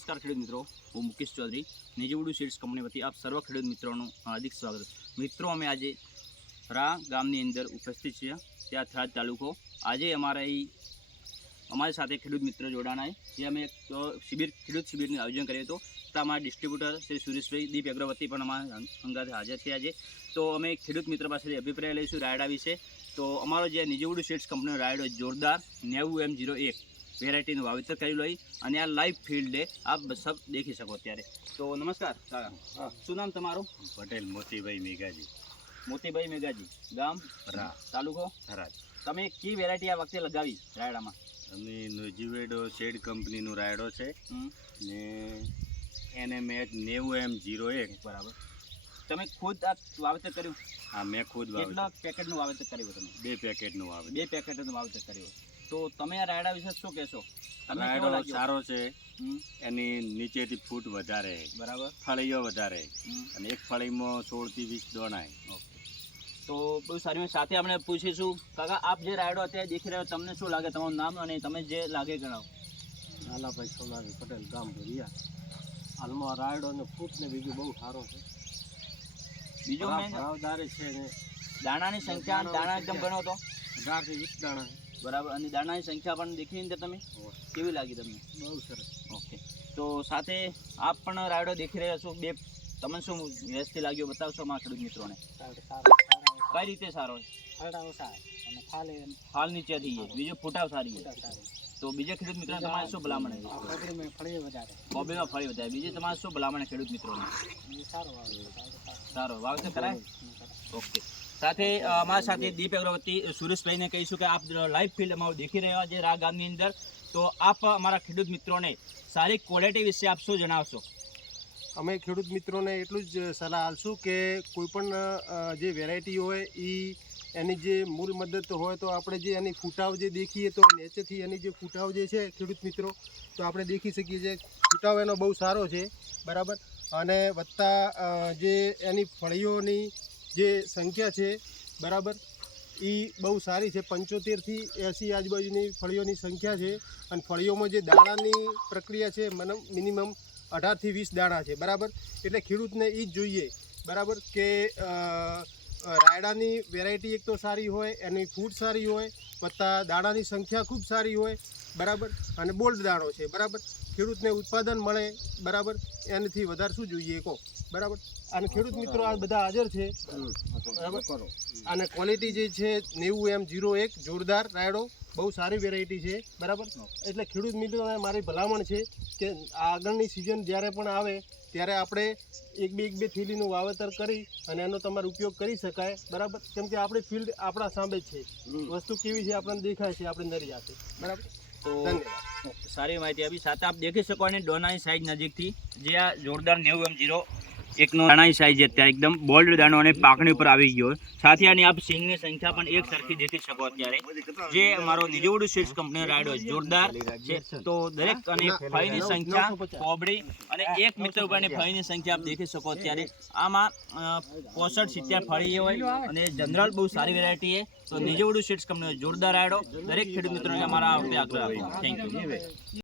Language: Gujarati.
નમસ્કાર ખેડૂત મિત્રો, હું મુકેશ ચૌધરી નિજવડુ સીડ્સ કંપની વતી આપ સર્વ ખેડૂત મિત્રોનું હાર્દિક સ્વાગત. મિત્રો, અમે આજે રા ગામની અંદર ઉપસ્થિત છીએ, ત્યાં થરાદ તાલુકો. આજે અમારી સાથે ખેડૂત મિત્રો જોડાણા જે અમે એક ખેડૂત શિબિરનું આયોજન કર્યું હતું. તો અમારા ડિસ્ટ્રીબ્યુટર શ્રી સુરેશભાઈ દીપ અગ્રવતી પણ અમારા અંગાતે હાજર છે આજે. તો અમે ખેડૂત મિત્રો પાસેથી અભિપ્રાય લઈશું રાયડા વિશે. તો અમારો જે નિજવડુ સીડ્સ કંપનીનો રાયડો જોરદાર 90M01 વેરાયટીનું વાવેતર કરેલું હોય અને આ લાઈવ ફિલ્ડે આપ સબ દેખી શકો અત્યારે. તો નમસ્કાર કાકા, શું નામ તમારું? પટેલ મોતીભાઈ મેઘાજી. મોતીભાઈ મેઘાજી, ગામ રા, તાલુકો થરાદ. તમે કઈ વેરાયટી આ વખતે લગાવી રાયડામાં? અમે નોજીવેડો શેડ કંપનીનું રાયડો છે ને NMH 90M01. બરાબર. તમે ખુદ આ વાવેતર કર્યું? હા, મેં ખુદ કેટલા પેકેટનું વાવેતર કર્યું તમે? 2 પેકેટનું વાવેતર. 2 પેકેટનું વાવેતર કર્યું. તો તમે આ રાયડા વિશે શું કહેશો? રાયડો સારો છે, એની નીચેથી ફૂટ વધારે, બરાબર, ફળીઓ વધારે અને એક ફળીમાં 16 થી 20 દોણાય. તો બહુ સારી. સાથે આપણે પૂછીશું કાકા, આપ જે રાયડો અત્યારે દેખી રહ્યો તમને શું લાગે? તમારું નામ અને તમે જે લાગે જણાવો. લાલાભાઈ સોનારી પટેલ, ગામ ભરિયા. હાલમાં રાયડો ને ફૂટ ને બીજું બહુ સારો છે. બીજું મેં ભાવદારી છે ને દાણાની સંખ્યા, દાણા એકદમ ગણો તો 18 થી 20 દાણા. બરાબર. અને દાણાની સંખ્યા પણ દેખી ને તમે કેવી લાગી તમને? બહુ સરસ. ઓકે. તો સાથે આપ પણ રાયડો દેખી રહ્યા છો. બે તમને શું વ્યવસ્થિત લાગ્યો બતાવશો અમારા ખેડૂત મિત્રોને? કઈ રીતે સારો છે? ફાલ નીચે થઈ જાય, બીજું ફૂટાવ સારી છે. તો બીજા ખેડૂત મિત્રોને તમારે શું ભલામણ? કોબીમાં ફળી વધારે. બીજી તમારે શું ભલામણ ખેડૂત મિત્રોને? સારો વાવેતર કરાય. ઓકે. સાથે અમારા સાથે દીપ અગ્રવતી સુરેશભાઈને કહીશું કે આપ લાઈવ ફિલ્ડ અમારું દેખી રહ્યા છે રા ગામની અંદર. તો આપ અમારા ખેડૂત મિત્રોને સારી ક્વોલિટી વિશે આપ શું જણાવશો? અમે ખેડૂત મિત્રોને એટલું જ સલાહ આપશું કે કોઈપણ જે વેરાયટી હોય એની જે મૂળ મદદ હોય તો આપણે જે એની ફૂટાવ જે દેખીએ તો નીચેથી એની જે ફૂટાવ જે છે ખેડૂત મિત્રો તો આપણે દેખી શકીએ છીએ. ફૂટાવ એનો બહુ સારો છે, બરાબર. અને વત્તા જે એની ફળીઓની જે સંખ્યા છે, બરાબર, એ બહુ સારી છે. 75 થી 80 આજુબાજુની ફળીઓની સંખ્યા છે. અને ફળીઓમાં જે દાણાની પ્રક્રિયા છે મિનિમમ 18 થી 20 દાણા છે, બરાબર. એટલે ખેડૂતને એ જ જોઈએ, બરાબર, કે રાયડાની વેરાયટી એક તો સારી હોય, એની ફૂટ સારી હોય, વત્તા દાણાની સંખ્યા ખૂબ સારી હોય, બરાબર. અને બોલ્ડ દાણો છે, બરાબર. ખેડૂતને ઉત્પાદન મળે, બરાબર. એનાથી વધારે શું જોઈએ કહો, બરાબર. અને ખેડૂત મિત્રો આ બધા હાજર છે, બરાબર. અને ક્વોલિટી જે છે 90M01 જોરદાર રાયડો, બહુ સારી વેરાયટી છે, બરાબર. એટલે ખેડૂત મિત્રોને મારી ભલામણ છે કે આગળની સિઝન જ્યારે પણ આવે ત્યારે આપણે એક બે થેલીનું વાવેતર કરી અને એનો તમારો ઉપયોગ કરી શકાય, બરાબર. કેમ કે આપણી ફિલ્ડ આપણા સામે જ છે, વસ્તુ કેવી છે આપણને દેખાય છે, આપણે નરી હાથે, બરાબર. તો ધન્યવાદ. સારી માહિતી આપી. સાથે આપ દેખી શકો અને ડોનાની સાઈઝ નજીકથી જે આ જોરદાર 90M01 નો દાણાની સાઈઝ અત્યારે એકદમ બોલ્ડ દાણો અને પાકણી ઉપર આવી ગયો. સાથે આની આપ સિંગની સંખ્યા પણ એક સરખી દેખી શકો અત્યારે. જે અમારો નિજવડુ સીડ્સ કંપનીનો રાયડો જોરદાર છે. તો દરેક અને ફળીની સંખ્યા, કોબડી અને એક મીટર ઉપરની ફળીની સંખ્યા આપ દેખી શકો અત્યારે. આમાં 65-70 ફળી હોય અને જનરલ બહુ સારી વેરાયટી છે. તો નિજવડુ સીડ્સ કંપનીનો જોરદાર રાયડો દરેક ખેડૂત મિત્રોને અમારા આગ્રહ આપો. Thank you.